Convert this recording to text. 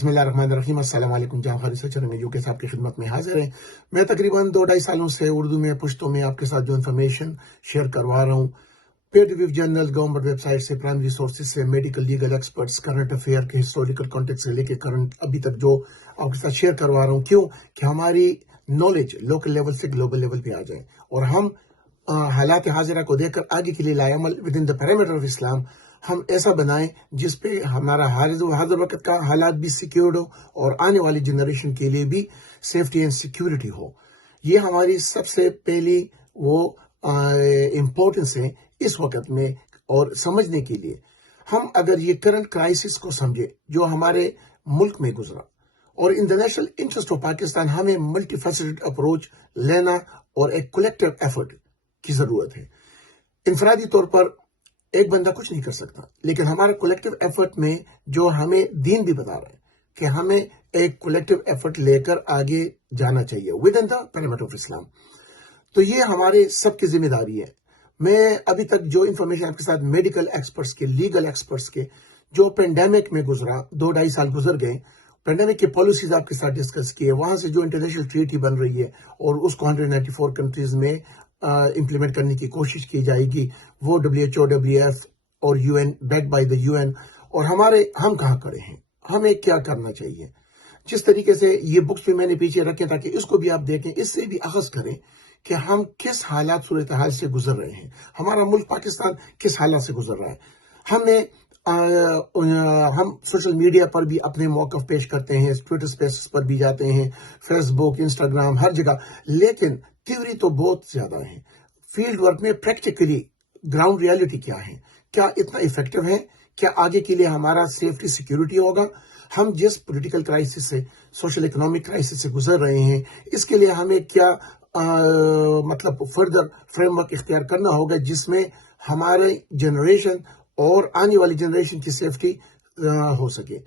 बिस्मिल्लाहिर्रहमानिर्रहीम। अस्सलाम वालेकुम। जहां रिसर्चर में यूके साहब की खिदमत में हाजिर है। मैं तकरीबन 2-2.5 सालों से उर्दू में पुश्तो में आपके साथ जो इन्फॉर्मेशन शेयर करवा रहा हूँ, pair review journal, government website से, प्राइमरी सोर्सेज से, medical legal experts, current affair के हिस्टोरिकल कॉन्टेक्स्ट से लेके करंट अभी तक जो आपके साथ शेयर करवा रहा हूँ। क्यों कि हमारी नॉलेज लोकल लेवल से ग्लोबल लेवल पे आ जाए और हम हालात हाजिरा को देखकर आगे के लिए लाएमल within the parameter of इस्लाम हम ऐसा बनाएं जिस पे हमारा हाजिर वक्त का हालात भी सिक्योर्ड हो और आने वाली जनरेशन के लिए भी सेफ्टी एंड सिक्योरिटी हो। ये हमारी सबसे पहली वो इम्पोर्टेंस है इस वक्त में। और समझने के लिए हम अगर ये करंट क्राइसिस को समझे जो हमारे मुल्क में गुजरा और in the national interest of Pakistan, हमें मल्टीफेसेटेड अप्रोच लेना और एक कलेक्टिव एफर्ट की जरूरत है। इंफरादी तौर पर एक बंदा कुछ नहीं कर सकता, लेकिन हमारा कलेक्टिव एफर्ट में जो हमें दीन भी बता रहा है कि हमें एक कलेक्टिव एफर्ट लेकर आगे जाना चाहिए with in the parameter of इस्लाम। तो ये हमारे सबकी जिम्मेदारी है। मैं अभी तक जो इंफॉर्मेशन आपके साथ मेडिकल एक्सपर्ट्स के, लीगल एक्सपर्ट्स के, जो पेंडेमिक में गुजरा, 2-2.5 साल गुजर गए, पेंडेमिक की पॉलिसीज आपके साथ डिस्कस किए, वहां से जो इंटरनेशनल ट्रीटी बन रही है और उसको 194 कंट्रीज में इंप्लीमेंट करने की कोशिश की जाएगी, वो WHO, WF और UN, back by the UN। और हम कहाँ खड़े हैं, हमें क्या करना चाहिए, जिस तरीके से ये बुक्स भी मैंने पीछे रखे ताकि इसको भी आप देखें, इससे भी अखज़ करें कि हम किस हालात सूरत हाल से गुजर रहे हैं, हमारा मुल्क पाकिस्तान किस हालात से गुजर रहा है। हम सोशल मीडिया पर भी अपने मौक़िफ़ पेश करते हैं, ट्विटर स्पेसेस पर भी जाते हैं, फेसबुक, इंस्टाग्राम, हर जगह, लेकिन थ्योरी तो बहुत ज्यादा है। फील्ड वर्क में प्रैक्टिकली ग्राउंड रियलिटी क्या है, क्या इतना इफेक्टिव है, क्या आगे के लिए हमारा सेफ्टी सिक्योरिटी होगा। हम जिस पॉलिटिकल क्राइसिस से, सोशल इकोनॉमिक क्राइसिस से गुजर रहे हैं, इसके लिए हमें क्या मतलब फर्दर फ्रेमवर्क इख्तियार करना होगा जिसमें हमारे जनरेशन और आने वाली जनरेशन की सेफ्टी हो सके।